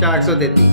433।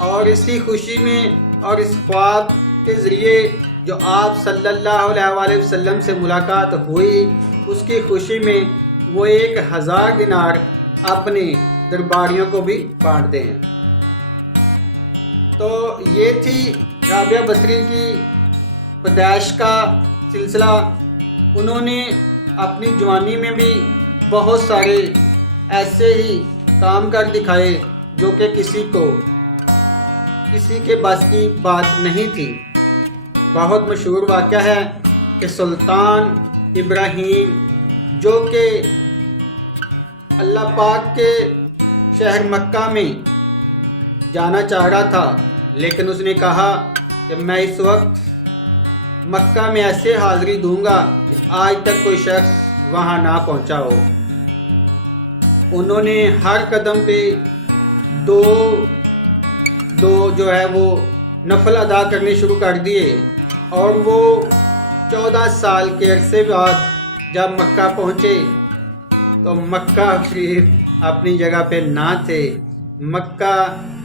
اور اسی خوشی میں اور اس خواب کے ذریعے جو آپ صلی اللہ علیہ وسلم سے ملاقات ہوئی، اس کی خوشی میں وہ 1000 دینار اپنے درباریوں کو بھی بانٹتے ہیں۔ تو یہ تھی رابعہ بصری کی پیدائش کا سلسلہ۔ انہوں نے اپنی جوانی میں بھی بہت سارے ایسے ہی کام کر دکھائے جو کہ کسی کے بس کی بات نہیں تھی۔ بہت مشہور واقعہ ہے کہ سلطان ابراہیم جو کہ اللہ پاک کے شہر مکہ میں جانا چاہ رہا تھا، لیکن اس نے کہا کہ میں اس وقت مکہ میں ایسے حاضری دوں گا کہ آج تک کوئی شخص وہاں نہ پہنچا ہو۔ انہوں نے ہر قدم پہ دو جو ہے وہ نفل ادا کرنے شروع کر دیے، اور وہ 14 سال کے عرصے بعد جب مکہ پہنچے تو مکہ شریف اپنی جگہ پہ نہ تھے، مکہ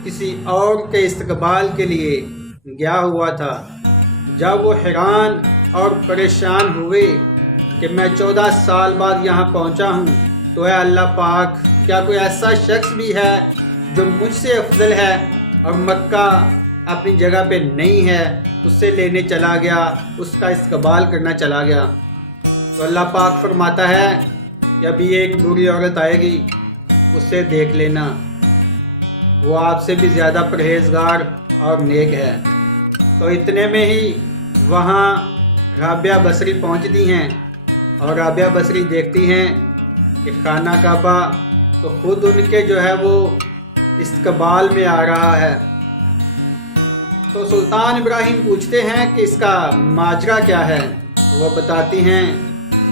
کسی اور کے استقبال کے لیے گیا ہوا تھا۔ جب وہ حیران اور پریشان ہوئے کہ میں 14 سال بعد یہاں پہنچا ہوں، تو اے اللہ پاک، کیا کوئی ایسا شخص بھی ہے جو مجھ سے افضل ہے اور مکہ اپنی جگہ پہ نہیں ہے؟ اس سے لینے چلا گیا، اس کا استقبال کرنا چلا گیا۔ تو اللہ پاک فرماتا ہے کہ ابھی ایک بری عورت آئے گی، اس سے دیکھ لینا، وہ آپ سے بھی زیادہ پرہیزگار اور نیک ہے۔ تو اتنے میں ہی وہاں رابعہ بصری پہنچتی ہیں، اور رابعہ بصری دیکھتی ہیں کہ خانہ کعبہ تو خود ان کے جو ہے وہ استقبال میں آ رہا ہے۔ تو سلطان ابراہیم پوچھتے ہیں کہ اس کا ماجرا کیا ہے؟ وہ بتاتی ہیں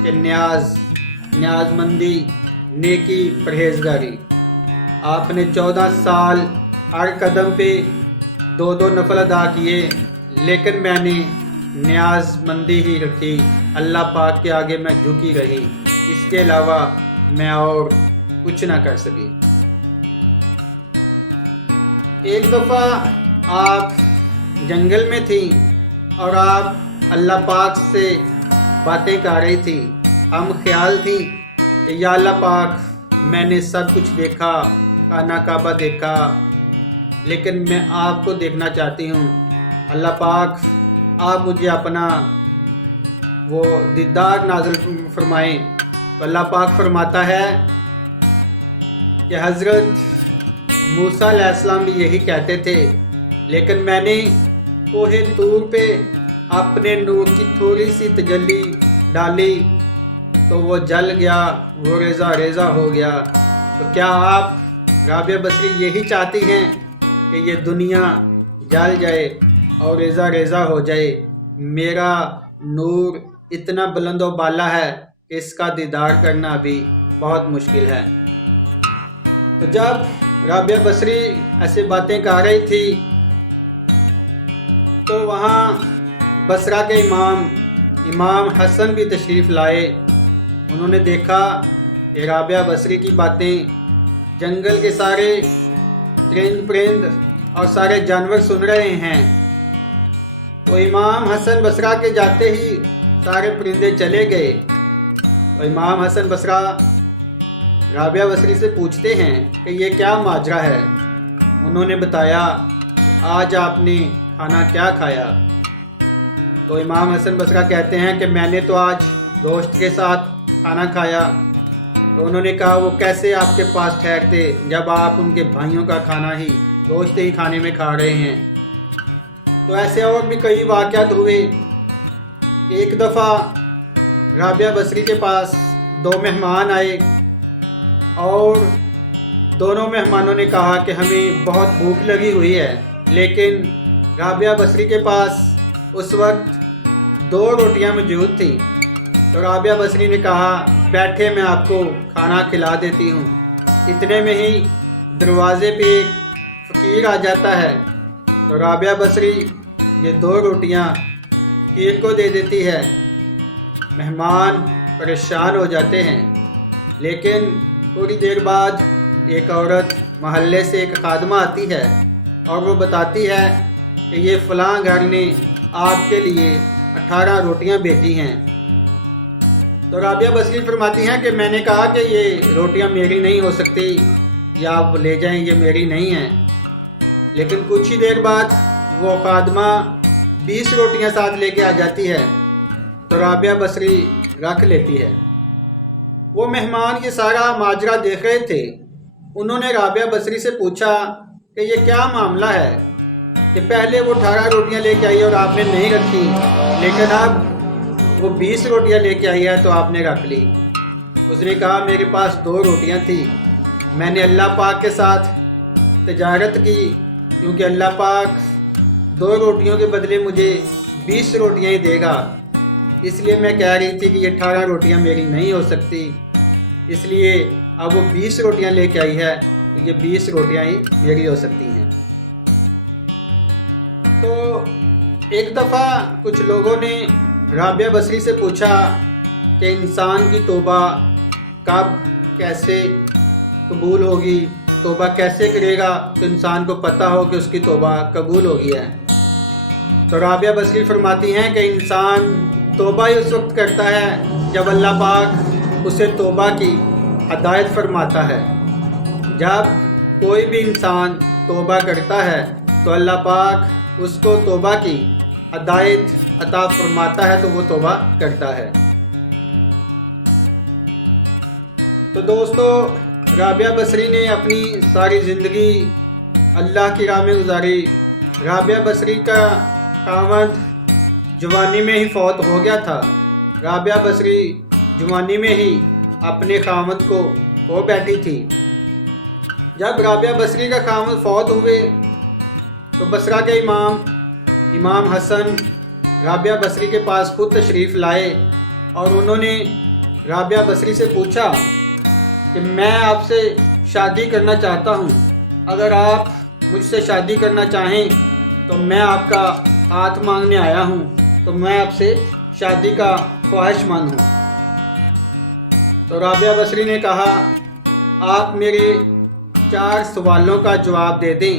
کہ نیاز مندی، نیکی، پرہیزگاری۔ آپ نے 14 سال ہر قدم پہ 2 نفل ادا کیے، لیکن میں نے نیاز مندی ہی رکھی، اللہ پاک کے آگے میں جھکی رہی، اس کے علاوہ میں اور کچھ نہ کر سکی۔ ایک دفعہ آپ جنگل میں تھیں اور آپ اللہ پاک سے باتیں کر رہی تھی، ہم خیال تھی کہ یا اللہ پاک، میں نے سب کچھ دیکھا، خانہ کعبہ دیکھا، لیکن میں آپ کو دیکھنا چاہتی ہوں، اللہ پاک آپ مجھے اپنا وہ دیدار نازل فرمائیں۔ تو اللہ پاک فرماتا ہے کہ حضرت موسیٰ علیہ السلام بھی یہی کہتے تھے، لیکن میں نے کوہ طور پہ اپنے نور کی تھوڑی سی تجلی ڈالی تو وہ جل گیا، وہ ریزہ ریزہ ہو گیا۔ تو کیا آپ رابعہ بصری یہی چاہتی ہیں کہ یہ دنیا جل جائے اور ریزہ ریزہ ہو جائے؟ میرا نور اتنا بلند و بالا ہے کہ اس کا دیدار کرنا بھی بہت مشکل ہے۔ تو جب رابعہ بصری ایسے باتیں کر رہی تھی تو وہاں بصرہ کے امام حسن بھی تشریف لائے۔ انہوں نے دیکھا کہ رابعہ بصری کی باتیں جنگل کے سارے پرند اور سارے جانور سن رہے ہیں۔ تو امام حسن بصرہ کے جاتے ہی سارے پرندے چلے گئے۔ تو امام حسن بصرہ رابعہ بصری سے پوچھتے ہیں کہ یہ کیا ماجرا ہے؟ انہوں نے بتایا کہ آج آپ نے کھانا کیا کھایا؟ تو امام حسن بصرہ کہتے ہیں کہ میں نے تو آج گوشت کے ساتھ کھانا کھایا۔ تو انہوں نے کہا وہ کیسے آپ کے پاس ٹھہرتے جب آپ ان کے بھائیوں کا کھانا ہی گوشت ہی کھانے میں کھا رہے ہیں؟ تو ایسے اور بھی کئی واقعات ہوئے۔ ایک دفعہ رابعہ بصری کے پاس 2 مہمان آئے اور دونوں مہمانوں نے کہا کہ ہمیں بہت بھوک لگی ہوئی ہے، لیکن رابعہ بصری کے پاس اس وقت 2 روٹیاں موجود تھیں۔ تو رابعہ بصری نے کہا بیٹھے میں آپ کو کھانا کھلا دیتی ہوں۔ اتنے میں ہی دروازے پہ ایک فقیر آ جاتا ہے، تو رابعہ بصری یہ 2 روٹیاں فقیر کو دے دیتی ہے۔ مہمان پریشان ہو جاتے ہیں، لیکن تھوڑی دیر بعد ایک عورت محلے سے ایک خادمہ آتی ہے اور وہ بتاتی ہے کہ یہ فلاں گھر نے آپ کے لیے 18 روٹیاں بھیجی ہیں۔ تو رابعہ بصری فرماتی ہیں کہ میں نے کہا کہ یہ روٹیاں میری نہیں ہو سکتی، یا آپ لے جائیں، یہ میری نہیں ہیں۔ لیکن کچھ ہی دیر بعد وہ خادمہ 20 روٹیاں ساتھ لے کے آ جاتی ہے، تو رابعہ بصری رکھ لیتی ہے۔ وہ مہمان یہ سارا ماجرا دیکھ رہے تھے۔ انہوں نے رابعہ بصری سے پوچھا کہ یہ کیا معاملہ ہے کہ پہلے وہ 18 روٹیاں لے کے آئی اور آپ نے نہیں رکھی، لیکن اب وہ 20 روٹیاں لے کے آئی ہے تو آپ نے رکھ لی۔ اس نے کہا میرے پاس 2 روٹیاں تھیں، میں نے اللہ پاک کے ساتھ تجارت کی، کیونکہ اللہ پاک 2 روٹیوں کے بدلے مجھے 20 روٹیاں ہی دے گا، اس لیے میں کہہ رہی تھی کہ یہ 18 روٹیاں میری نہیں ہو سکتی، اس لیے اب وہ 20 روٹیاں لے کے آئی ہے تو یہ 20 روٹیاں ہی میری ہو سکتی ہیں۔ تو ایک دفعہ کچھ لوگوں نے رابعہ بصری سے پوچھا کہ انسان کی توبہ کب کیسے قبول ہوگی، توبہ کیسے کرے گا تو انسان کو پتہ ہو کہ اس کی توبہ قبول ہو گئی ہے۔ تو رابعہ بصری فرماتی ہیں کہ انسان توبہ ہی اس وقت کرتا ہے جب اللہ پاک اسے توبہ کی ہدایت فرماتا ہے۔ جب کوئی بھی انسان توبہ کرتا ہے تو اللہ پاک اس کو توبہ کی ہدایت عطا فرماتا ہے تو وہ توبہ کرتا ہے۔ تو دوستو، رابعہ بصری نے اپنی ساری زندگی اللہ کی راہ میں گزاری۔ رابعہ بصری کا خاوند جوانی میں ہی فوت ہو گیا تھا۔ رابعہ بصری جوانی میں ہی اپنے خاوند کو کھو بیٹھی تھی۔ جب رابعہ بصری کا خاوند فوت ہوئے تو بصرہ کے امام حسن رابعہ بصری کے پاس خود تشریف لائے اور انہوں نے رابعہ بصری سے پوچھا کہ میں آپ سے شادی کرنا چاہتا ہوں، اگر آپ مجھ سے شادی کرنا چاہیں تو میں آپ کا ہاتھ مانگنے آیا ہوں، تو میں آپ سے شادی کا خواہش مند ہوں۔ تو رابعہ بصری نے کہا آپ میرے 4 سوالوں کا جواب دے دیں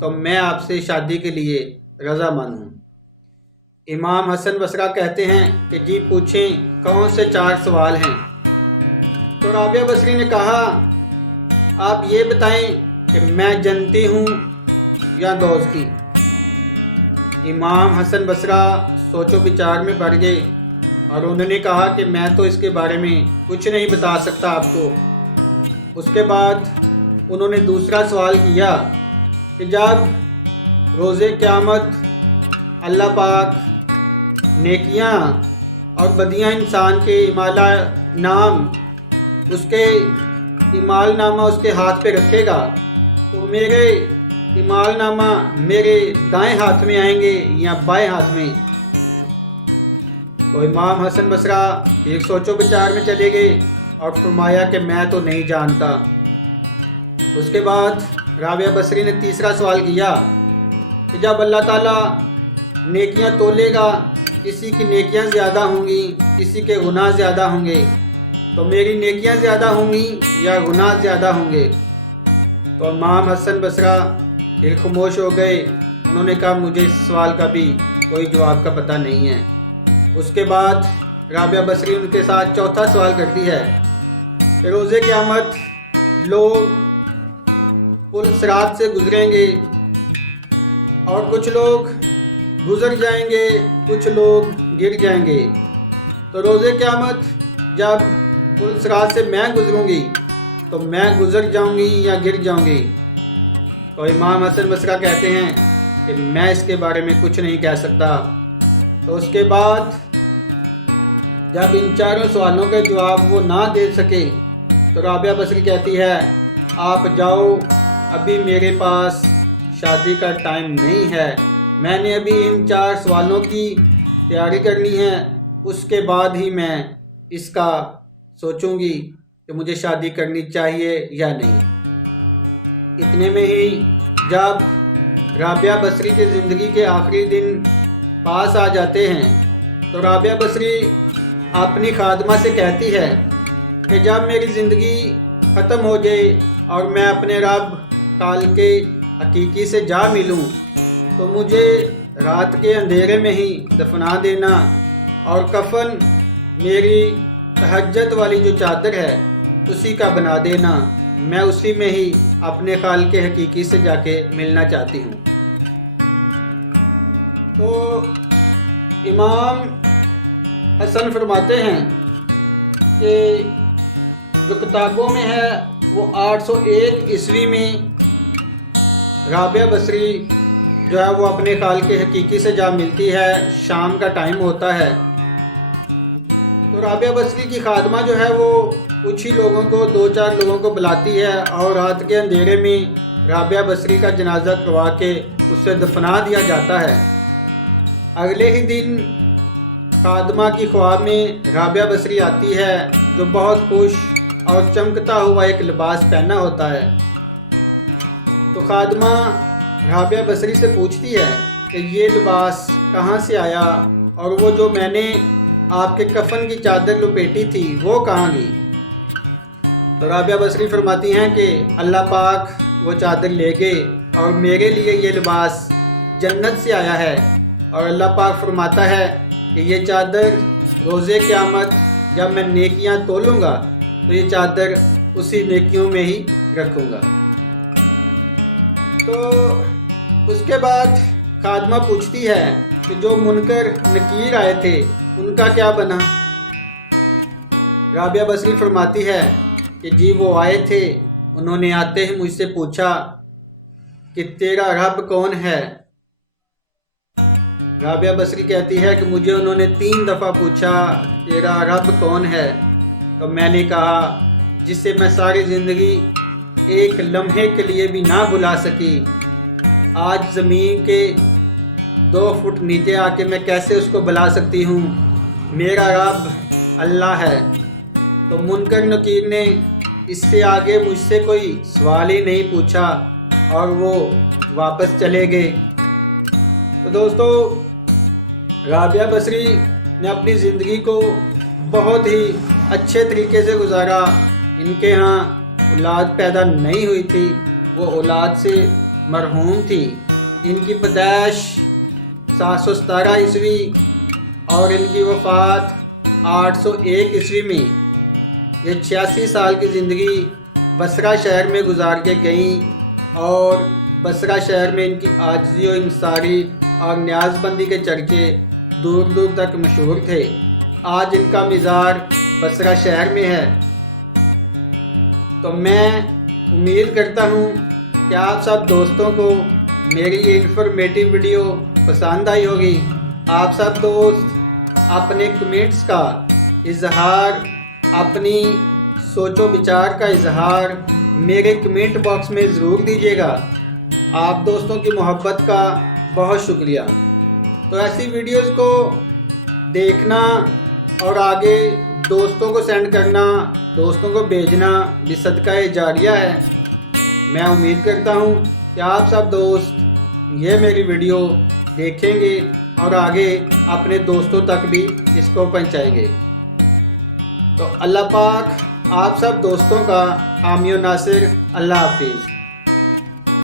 تو میں آپ سے شادی کے لیے رضامند ہوں۔ امام حسن بصرہ کہتے ہیں کہ جی پوچھیں کون سے 4 سوال ہیں؟ تو رابعہ بصری نے کہا آپ یہ بتائیں کہ میں جنتی ہوں یا دوزخی؟ امام حسن بصرہ سوچ و بچار میں پڑ گئے اور انہوں نے کہا کہ میں تو اس کے بارے میں کچھ نہیں بتا سکتا آپ کو۔ اس کے بعد انہوں نے دوسرا سوال کیا کہ جب روز قیامت اللہ پاک نیکیاں اور بدیاں انسان کے اس کے اعمال نامہ اس کے ہاتھ پہ رکھے گا تو میرے اعمال نامہ میرے دائیں ہاتھ میں آئیں گے یا بائیں ہاتھ میں؟ تو امام حسن بصرہ ایک سوچ و بچار میں چلے گئے اور فرمایا کہ میں تو نہیں جانتا۔ اس کے بعد رابعہ بصری نے تیسرا سوال کیا کہ جب اللہ تعالیٰ نیکیاں تولے گا، کسی کی نیکیاں زیادہ ہوں گی، کسی کے گناہ زیادہ ہوں گے، تو میری نیکیاں زیادہ ہوں گی یا گناہ زیادہ ہوں گے؟ تو امام حسن بصرہ پھر خاموش ہو گئے۔ انہوں نے کہا مجھے اس سوال کا بھی کوئی جواب کا پتہ نہیں ہے۔ اس کے بعد رابعہ بصری ان کے ساتھ چوتھا سوال کرتی ہے کہ روز قیامت لوگ پل صراط سے گزریں گے اور کچھ لوگ گزر جائیں گے، کچھ لوگ گر جائیں گے، تو روز قیامت جب پل صراط سے میں گزروں گی تو میں گزر جاؤں گی یا گر جاؤں گی؟ تو امام حسن بصرہ کہتے ہیں کہ میں اس کے بارے میں کچھ نہیں کہہ سکتا۔ تو اس کے بعد جب ان 4 سوالوں کے جواب وہ نہ دے سکے تو رابعہ بصری کہتی ہے آپ جاؤ، ابھی میرے پاس شادی کا ٹائم نہیں ہے، میں نے ابھی ان 4 سوالوں کی تیاری کرنی ہے، اس کے بعد ہی میں اس کا سوچوں گی کہ مجھے شادی کرنی چاہیے یا نہیں۔ اتنے میں ہی جب رابعہ بصری کے زندگی کے آخری دن پاس آ جاتے ہیں تو رابعہ بصری اپنی خادمہ سے کہتی ہے کہ جب میری زندگی ختم ہو جائے اور میں اپنے رب خالق حقیقی سے جا ملوں تو مجھے رات کے اندھیرے میں ہی دفنا دینا، اور کفن میری تہجد والی جو چادر ہے اسی کا بنا دینا، میں اسی میں ہی اپنے خالق حقیقی سے جا کے ملنا چاہتی ہوں۔ تو امام حسن فرماتے ہیں کہ جو کتابوں میں ہے وہ 801 عیسوی میں رابعہ بصری جو ہے وہ اپنے خالق حقیقی سے جا ملتی ہے، شام کا ٹائم ہوتا ہے۔ تو رابعہ بصری کی خادمہ جو ہے وہ کچھ ہی لوگوں کو، 2-4 لوگوں کو بلاتی ہے، اور رات کے اندھیرے میں رابعہ بصری کا جنازہ کروا کے اسے دفنا دیا جاتا ہے۔ اگلے ہی دن خادمہ کی خواب میں رابعہ بصری آتی ہے، جو بہت خوش اور چمکتا ہوا ایک لباس پہنا ہوتا ہے۔ تو خادمہ رابعہ بصری سے پوچھتی ہے کہ یہ لباس کہاں سے آیا، اور وہ جو میں نے آپ کے کفن کی چادر لپیٹی تھی وہ کہاں گئی؟ تو رابعہ بصری فرماتی ہیں کہ اللہ پاک وہ چادر لے گئے، اور میرے لیے یہ لباس جنت سے آیا ہے، اور اللہ پاک فرماتا ہے کہ یہ چادر روز قیامت جب میں نیکیاں تولوں گا تو یہ چادر اسی نیکیوں میں ہی رکھوں گا۔ تو اس کے بعد خادمہ پوچھتی ہے کہ جو منکر نکیر آئے تھے ان کا کیا بنا؟ رابعہ بصری فرماتی ہے کہ جی وہ آئے تھے، انہوں نے آتے ہی مجھ سے پوچھا کہ تیرا رب کون ہے؟ رابعہ بصری کہتی ہے کہ مجھے انہوں نے 3 دفعہ پوچھا تیرا رب کون ہے، تو میں نے کہا جسے میں ساری زندگی ایک لمحے کے لیے بھی نہ بھلا سکی، آج زمین کے 2 فٹ نیچے آ کے میں کیسے اس کو بلا سکتی ہوں؟ میرا رب اللہ ہے۔ تو منکر نکیر نے اس سے آگے مجھ سے کوئی سوال ہی نہیں پوچھا، اور وہ واپس چلے گئے۔ تو دوستو، رابعہ بصری نے اپنی زندگی کو بہت ہی اچھے طریقے سے گزارا۔ ان کے ہاں اولاد پیدا نہیں ہوئی تھی، وہ اولاد سے مرحوم تھی۔ ان کی پیدائش 717 عیسوی اور ان کی وفات 801 عیسوی میں۔ یہ 86 سال کی زندگی بصرہ شہر میں گزار کے گئیں، اور بصرہ شہر میں ان کی عاجزی و انکساری اور نیاز بندی کے چرچے دور دور تک مشہور تھے۔ آج ان کا مزار بصرہ شہر میں ہے۔ تو میں امید کرتا ہوں کہ آپ سب دوستوں کو میری یہ انفارمیٹیو ویڈیو پسند آئی ہوگی۔ آپ سب دوست اپنے کمنٹس کا اظہار، اپنی سوچ و بچار کا اظہار میرے کمنٹ باکس میں ضرور دیجیے گا۔ آپ دوستوں کی محبت کا بہت شکریہ۔ تو ایسی ویڈیوز کو دیکھنا اور آگے دوستوں کو سینڈ کرنا، دوستوں کو بھیجنا بھی صدقہ جاریہ ہے۔ میں امید کرتا ہوں کہ آپ سب دوست یہ میری ویڈیو دیکھیں گے اور آگے اپنے دوستوں تک بھی اس کو پہنچائیں گے۔ تو اللہ پاک آپ سب دوستوں کا حامی و ناصر۔ اللہ حافظ۔